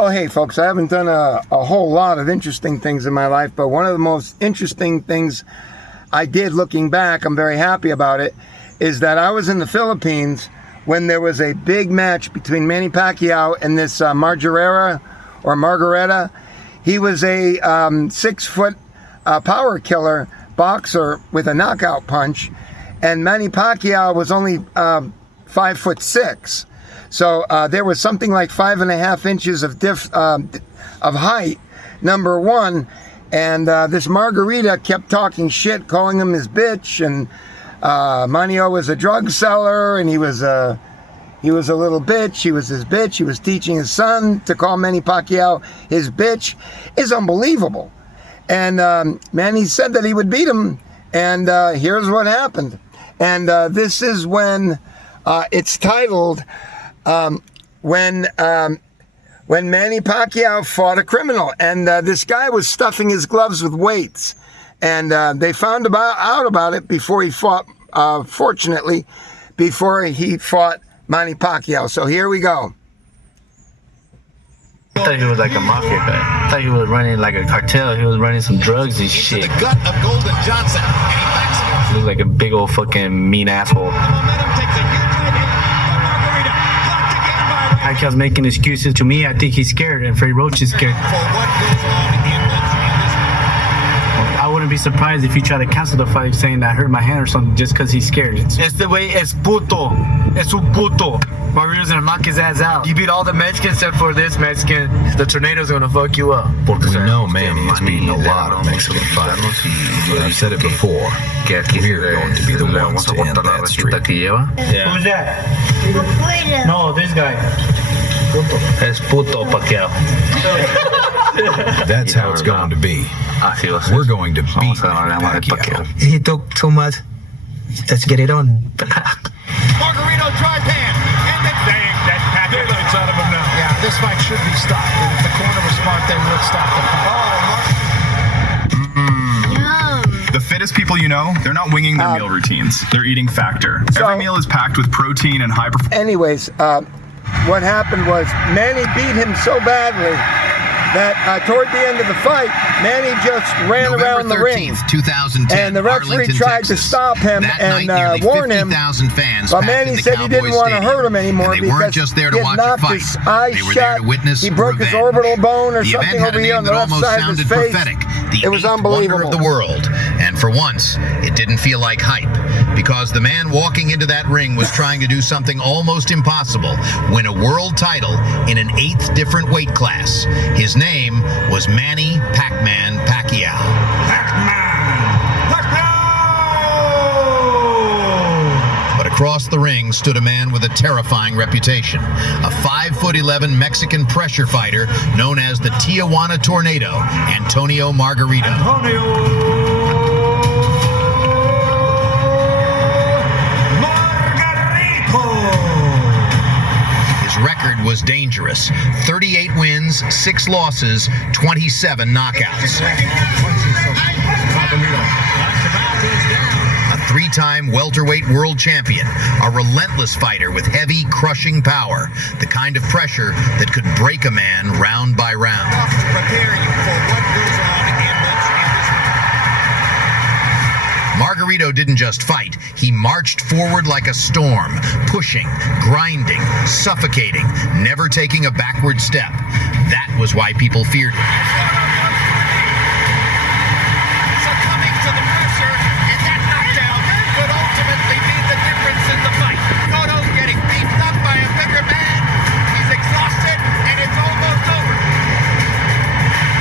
Oh, hey, folks, I haven't done a whole lot of interesting things in my life, but one of the most interesting things I did looking back, I'm very happy about it, is that I was in the Philippines when there was a big match between Manny Pacquiao and this Margareta. He was a 6-foot power killer boxer with a knockout punch, and Manny Pacquiao was only 5'6". So there was something like 5.5 inches of height, number one, and this Margarita kept talking shit, calling him his bitch, and Manio was a drug seller, and he was a little bitch. He was his bitch. He was teaching his son to call Manny Pacquiao his bitch. It's unbelievable. And Manny said that he would beat him, and here's what happened. And this is when it's titled. When Manny Pacquiao fought a criminal, and this guy was stuffing his gloves with weights, and they found out about it before he fought, fortunately, before he fought Manny Pacquiao. So here we go. I thought he was like a mafia guy. I thought he was running like a cartel. He was running some drugs and shit. The gut of Golden Johnson, and he backs it up. He looked like a big old fucking mean asshole. The momentum takes a huge right hand by Margarita. Blocked again by Pacquiao's making excuses. To me, I think he's scared, and Freddie Roach is scared. for what goes on in this. I wouldn't be surprised if he tried to cancel the fight, saying that I hurt my hand or something, just because he's scared. Este way es puto. Es un puto. Margarita's gonna knock his ass out. You beat all the Mexicans except for this Mexican. The tornado's gonna fuck you up. We know Manny has beaten a lot of Mexican fighters, but I've said it before. We're going to be the ones to end that streak. Yeah. Who's that? No, this guy. Es puto Pacquiao. That's how it's going to be. We're going to beat Pacquiao. He took too much. Let's get it on. Margarito drive hand, and then bang, that Pacquiao. Daylight's out of him now. Yeah, this fight should be stopped. And if the corner was smart, they would stop the fight. The fittest people you know, they're not winging their meal routines. They're eating Factor. Every meal is packed with protein and high performance. Anyways, what happened was Manny beat him so badly that toward the end of the fight, Manny just ran around the ring. 2010, and the referee Arlington, tried Texas. to stop him That and night, nearly warn him. 50,000 fans But packed Manny into said he didn't Cowboys want to Stadium. hurt him anymore And they because weren't just there to he had watch a knocked fight. his eye They were shut. there to witness He broke his revenge. orbital bone or The something event had over a here name on the that left almost side of his sounded face. prophetic. The It was eighth wonder unbelievable. of the world. And for once, it didn't feel like hype, because the man walking into that ring was trying to do something almost impossible: win a world title in an 8th different weight class. His name was Manny Pac-Man Pacquiao. But across the ring stood a man with a terrifying reputation, a 5'11" Mexican pressure fighter known as the Tijuana Tornado, Antonio Margarito. His record was dangerous: 38 wins, 6 losses, 27 knockouts. A 3-time welterweight world champion, a relentless fighter with heavy, crushing power, the kind of pressure that could break a man round by round. Prepare you for what goes on in this. Margarito didn't just fight, he marched forward like a storm, pushing, grinding, suffocating, never taking a backward step. That was why people feared him. Succumbing to the pressure, and that knockdown could ultimately be the difference in the fight. Cotto getting beaten up by a bigger man. He's exhausted, and it's almost over.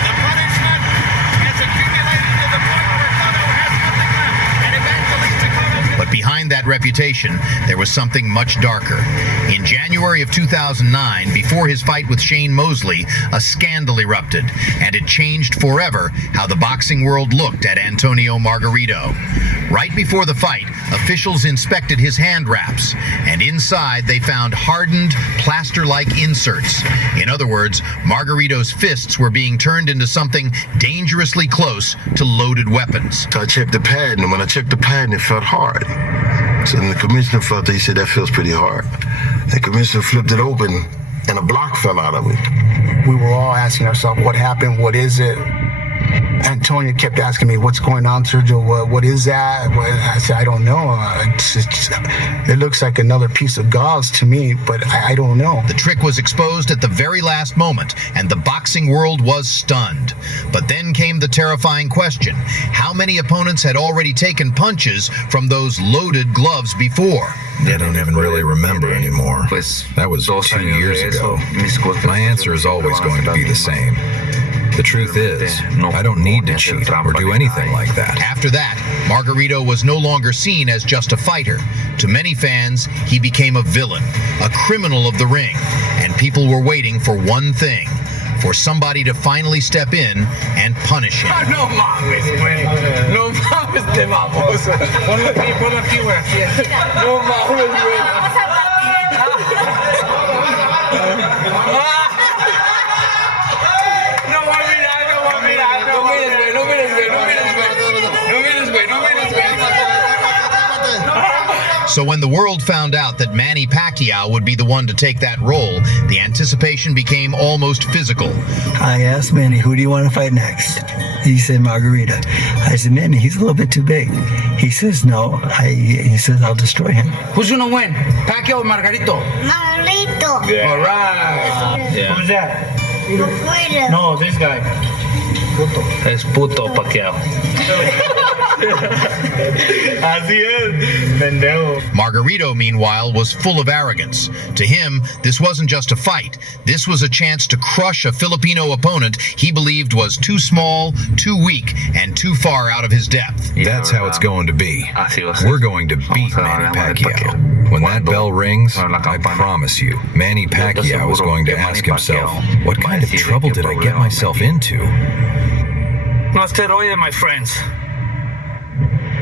The punishment has accumulated to the point where Cotto has nothing left, and eventually Cotto. But behind that reputation, there was something much darker. In January of 2009, before his fight with Shane Mosley, a scandal erupted, and it changed forever how the boxing world looked at Antonio Margarito. Right before the fight, officials inspected his hand wraps, and inside they found hardened, plaster-like inserts. In other words, Margarito's fists were being turned into something dangerously close to loaded weapons. So I checked the pad, and when I checked the pad, it felt hard. So then the commissioner felt it. He said, that feels pretty hard. The commissioner flipped it open, and a block fell out of it. We were asking ourselves, what happened? What is it? Antonia kept asking me, what's going on, Sergio? What is that? I said, I don't know. It looks like another piece of gauze to me, but I don't know. The trick was exposed at the very last moment, and the boxing world was stunned. But then came the terrifying question: how many opponents had already taken punches from those loaded gloves before? I don't even really remember anymore. That was 2 years ago. My answer is always going to be the same. The truth is, I don't need to cheat or do anything like that. After that, Margarito was no longer seen as just a fighter. To many fans, he became a villain, a criminal of the ring, and people were waiting for one thing: for somebody to finally step in and punish him. No mames, güey. No mames, te vamos. Ponlo aquí, güey. No mames, güey. So when the world found out that Manny Pacquiao would be the one to take that role, the anticipation became almost physical. I asked Manny, who do you want to fight next? He said Margarita. I said, Manny, he's a little bit too big. He says, no. He says, I'll destroy him. Who's gonna win, Pacquiao or Margarito? Margarito. Yeah. All right. Yeah. Who's that? No, this guy. Puto. Es puto Pacquiao. Así es, pendejo. Margarito, meanwhile, was full of arrogance. To him, this wasn't just a fight. This was a chance to crush a Filipino opponent he believed was too small, too weak, and too far out of his depth. That's how it's going to be. We're going to beat Manny Pacquiao. When that bell rings, I promise you, Manny Pacquiao is going to ask himself, what kind of trouble did I get myself into? No steroides, my friends.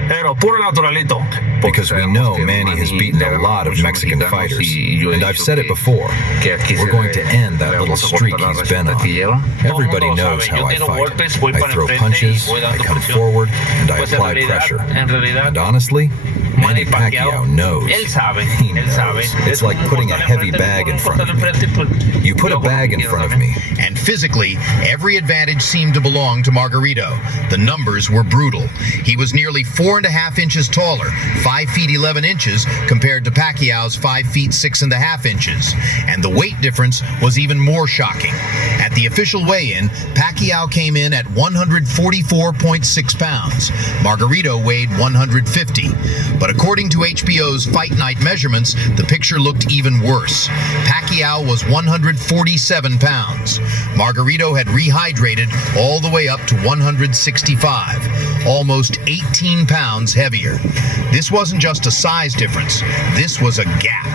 Pero puro naturalito. Because we know Manny has beaten a lot of Mexican fighters, and I've said it before, we're going to end that little streak he's been on. Everybody knows how I fight. I throw punches, I come forward, and I apply pressure. And honestly, Manny Pacquiao knows. He knows. It's like putting a heavy bag in front of me. You put a bag in front of me. And physically, every advantage seemed to belong to Margarito. The numbers were brutal. He was nearly 4.5 inches taller, 5 feet 11 inches, compared to Pacquiao's 5 feet 6.5 inches. And the weight difference was even more shocking. At the official weigh-in, Pacquiao came in at 144.6 pounds. Margarito weighed 150. But according to HBO's Fight Night measurements, the picture looked even worse. Pacquiao was 147 pounds. Margarito had rehydrated all the way up to 165, almost 18 pounds heavier. This wasn't just a size difference, this was a gap.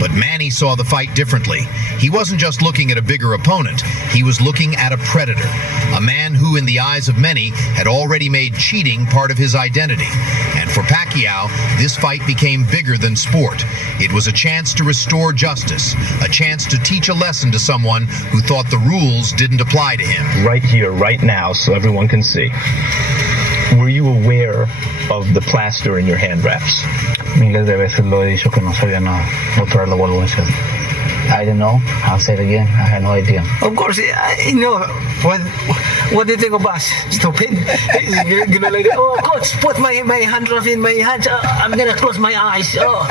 But Manny saw the fight differently. He wasn't just looking at a bigger opponent, he was looking at a predator. A man who, in the eyes of many, had already made cheating part of his identity. And for Pacquiao, this fight became bigger than sport. It was a chance to restore justice, a chance to teach a lesson to someone who thought the rules didn't apply to him. Right here, right now, so everyone can see. Were you aware of the plaster in your hand wraps? Miles de veces lo he dicho que no sabía nada. Otra vez lo vuelvo a decir. I don't know. I'll say it again. I had no idea. Of course, you know, what do you think of us? Stupid. You're gonna like, oh, coach, put my hand in my hands. I'm gonna close my eyes. Oh.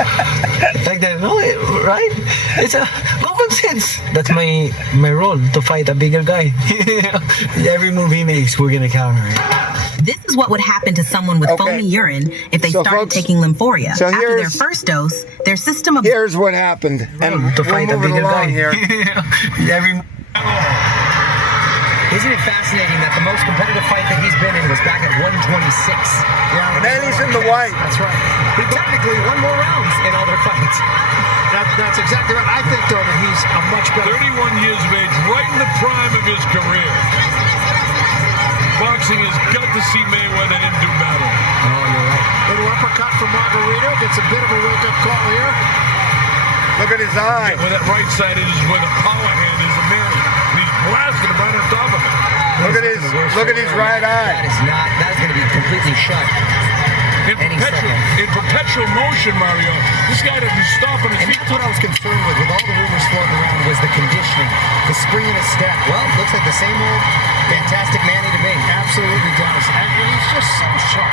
Like that, no, right? It's a common sense. That's my role, to fight a bigger guy. Every move he makes, we're gonna counter it. This is what would happen to someone with foamy urine if they started taking Lymphoria. After their first dose, their system of... Here's what happened. And to fight a bigger guy. Here. Isn't it fascinating that the most competitive fight that he's been in was back at 126? Yeah, and then he's in the white. That's right. He technically won more rounds in all their fights. That's exactly right. I think, though, that he's a much better... 31 years of age, right in the prime of his career. Boxing has got to see Mayweather and do battle. Oh, you're right. Little uppercut from Margarito. Gets a bit of a wake-up call here. Look at his eye. Yeah, where that right side is where the power hand is, a man. And he's blasting him right on top of it. Look at his right eye. That is going to be completely shut. In perpetual motion, Mario. This guy doesn't stop on his feet. And that's what I was concerned with all the rumors floating around, was the conditioning, the spring in his step. Well, it looks like the just so sharp.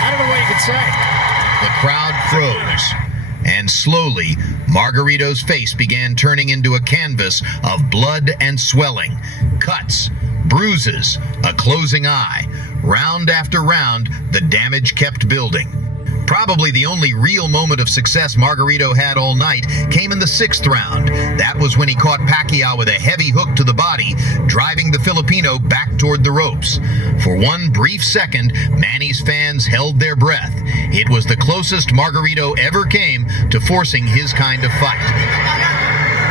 I don't know what you could say. The crowd froze. And slowly, Margarito's face began turning into a canvas of blood and swelling, cuts, bruises, a closing eye. Round after round, the damage kept building. Probably the only real moment of success Margarito had all night came in the 6th round. That was when he caught Pacquiao with a heavy hook to the body, driving the Filipino back toward the ropes. For one brief second, Manny's fans held their breath. It was the closest Margarito ever came to forcing his kind of fight.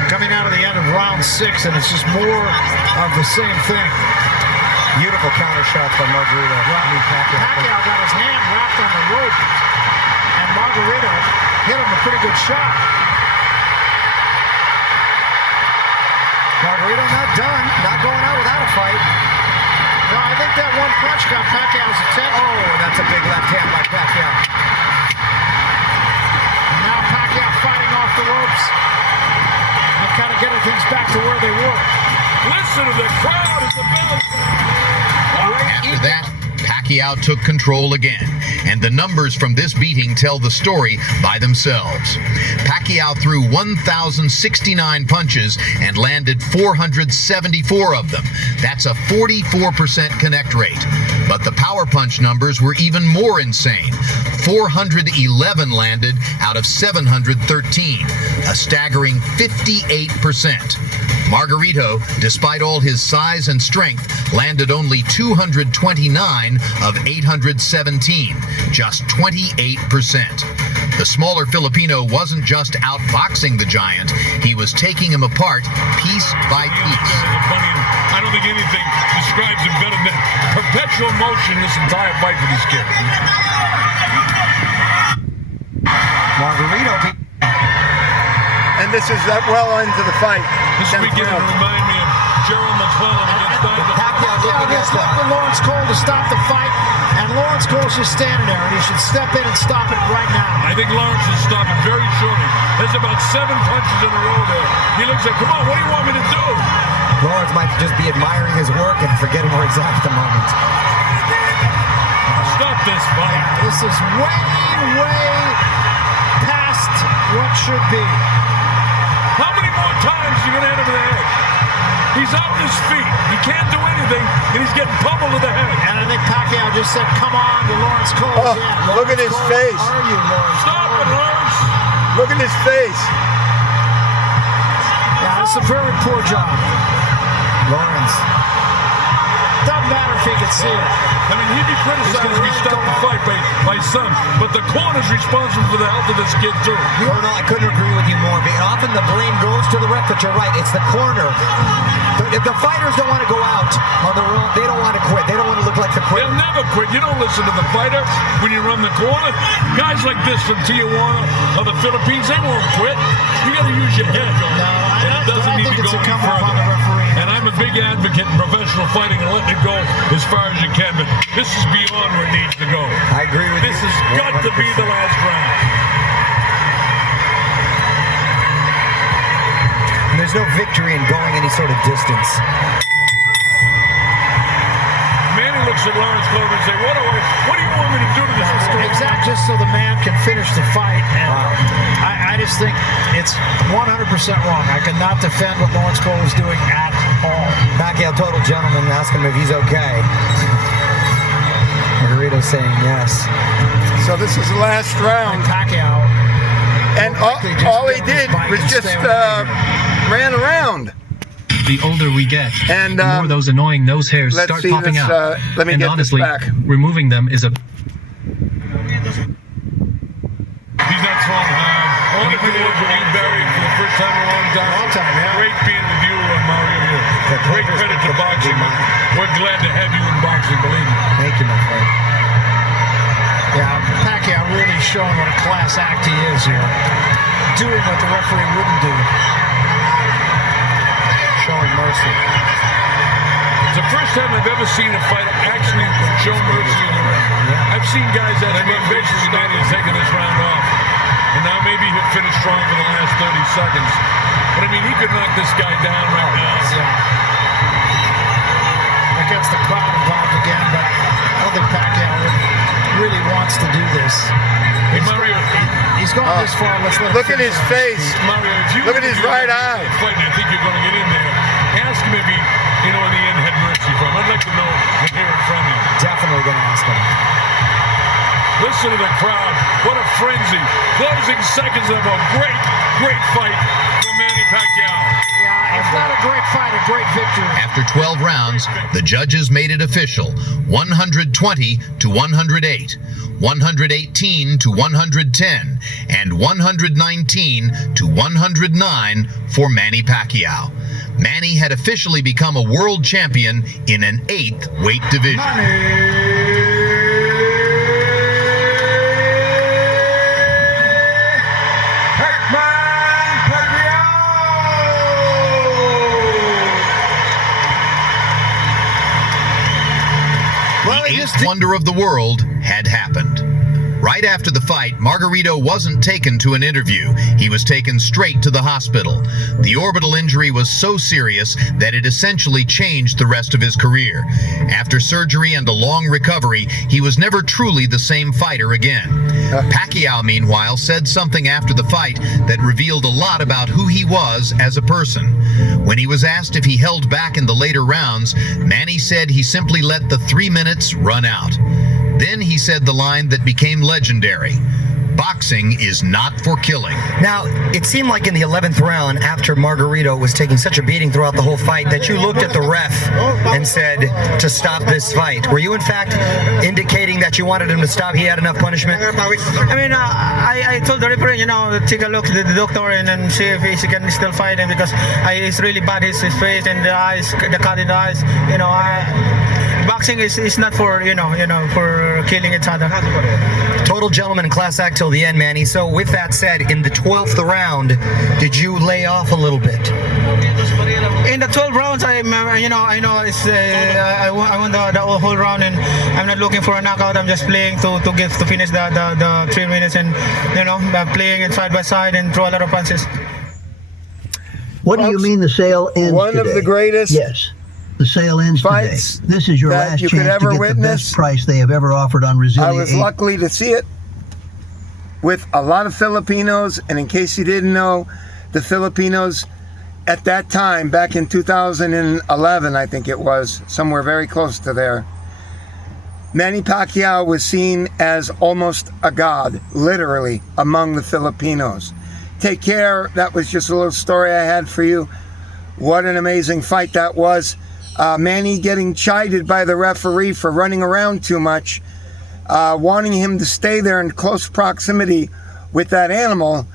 Coming out of the end of round 6, and it's just more of the same thing. Beautiful counter shots by Margarito. Pacquiao got his hand wrapped on the rope, and Margarito hit him a pretty good shot. Margarito not done, not going out without a fight. No, I think that one punch got Pacquiao's attention. Oh, that's a big left hand by Pacquiao. And now Pacquiao fighting off the ropes and kind of getting things back to where they were. Listen to the crowd as the bell. After that, Pacquiao took control again, and the numbers from this beating tell the story by themselves. Pacquiao threw 1,069 punches and landed 474 of them. That's a 44% connect rate. But the power punch numbers were even more insane. 411 landed out of 713, a staggering 58%. Margarito, despite all his size and strength, landed only 229 of 817, just 28%. The smaller Filipino wasn't just outboxing the giant, he was taking him apart piece by piece. I don't think anything describes him better than perpetual motion this entire fight for these kids. Margarito. And this is well into the fight. This is beginning to remind me of Gerald McClellan against Pacquiao just looked for Lawrence Cole to stop the fight, and Lawrence Cole's just standing there, and he should step in and stop it right now. I think Lawrence should stop it very shortly. There's about 7 punches in a row there. He looks like, come on, what do you want me to do? Lawrence might just be admiring his work and forgetting where he's at the moment. Stop this fight. Yeah, this is way past what should be. How many more times are you going to hit him in the head? He's out on his feet. He can't do anything, and he's getting pummeled to the head. And I think Pacquiao just said, come on to Lawrence Cole again. Look at his face. Where are you, Lawrence? Stop it, Lawrence. Look at his face. Yeah, that's a very poor job. Lawrence. Doesn't matter if he can see it. I mean, he'd be criticized if he stopped the fight by some, but the corner's responsible for the health of this kid, too. I couldn't agree with you more. Often the blame goes to the ref, but you're right. It's the corner. If the fighters don't want to go out on their own, they don't want to quit. They don't want to look like the quitter. They'll never quit. You don't listen to the fighter when you run the corner. Guys like this from Tijuana or the Philippines, they won't quit. You got to use your head. No, it doesn't need to go any further. And I'm a big advocate in professional fighting and letting it go as far as you can, but this is beyond where it needs to go. I agree with you. This has 100%. got to be the last round. And there's no victory in going any sort of distance. Manny looks at Lawrence Cole and says, what do you want me to do to this? Exactly, just so the man can finish the fight. And I just think it's 100% wrong. I cannot defend what Lawrence Cole is doing at all. Pacquiao, total gentleman, ask him if he's okay. Margarito's saying yes. So this is the last round. Pacquiao. And all he did was just ran around. The older we get, and the more those annoying nose hairs start popping out. Let me and get honestly, this back. removing them is a... He's not throwing hard. All the good work with you, Barry, for the first time in a long time. Yeah. Great being with you, Mario. Great credit to boxing. We're glad to have you in boxing, believe me. Thank you, my friend. Yeah, Pacquiao really showing what a class act he is here. Doing what the referee wouldn't do. Showing mercy. It's the first time I've ever seen a fighter actually show mercy in the ring. Yeah. I've seen guys that have been basically Manny's taking this round off. And now maybe he'll finish strong for the last 30 seconds. But I mean, he could knock this guy down right now. Yeah. That gets the crowd involved again, but wants to do this. He's gone this far. Look at his face. Mario, if you look at his right eye. Fight, and I think you're going to get in there. Ask him if he, in the end, had mercy for him. I'd like to know and hear it from him. Definitely going to ask him. Listen to the crowd. What a frenzy. Closing seconds of a great fight for Manny Pacquiao. Yeah, if not a great fight, a great victory. After 12 rounds, the judges made it official. 120 to 108, 118 to 110, and 119 to 109 for Manny Pacquiao. Manny had officially become a world champion in an 8th weight division. The 8th wonder of the world had happened. Right after the fight, Margarito wasn't taken to an interview. He was taken straight to the hospital. The orbital injury was so serious that it essentially changed the rest of his career. After surgery and a long recovery, he was never truly the same fighter again. Pacquiao, meanwhile, said something after the fight that revealed a lot about who he was as a person. When he was asked if he held back in the later rounds, Manny said he simply let the 3 minutes run out. Then he said the line that became legendary: boxing is not for killing. Now, it seemed like in the 11th round, after Margarito was taking such a beating throughout the whole fight, that you looked at the ref and said to stop this fight. Were you, in fact, indicating that you wanted him to stop? He had enough punishment? I mean, I told the referee, take a look at the doctor and see if he can still fight him, because it's really bad, his face and the eyes, the cut in the eyes. Boxing is not for, for killing each other. Total gentleman and class act till the end, Manny. So with that said, in the 12th round, did you lay off a little bit? In the 12 rounds, I know it's I won the whole round, and I'm not looking for a knockout. I'm just playing to finish the 3 minutes, and playing it side by side and throw a lot of punches. What do you mean the sale ends One today? of the greatest. Yes. The sale ends fights today. This is your last chance to get the best price they have ever offered on Resilient. I was lucky to see it with a lot of Filipinos, and in case you didn't know, the Filipinos at that time, back in 2011, I think it was, somewhere very close to there, Manny Pacquiao was seen as almost a god, literally, among the Filipinos. Take care. That was just a little story I had for you. What an amazing fight that was. Manny getting chided by the referee for running around too much, wanting him to stay there in close proximity with that animal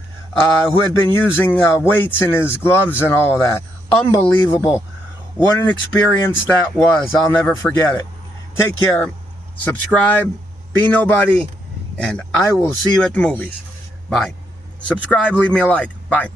who had been using weights in his gloves and all of that. Unbelievable. What an experience that was. I'll never forget it. Take care. Subscribe. Be nobody. And I will see you at the movies. Bye. Subscribe. Leave me a like. Bye.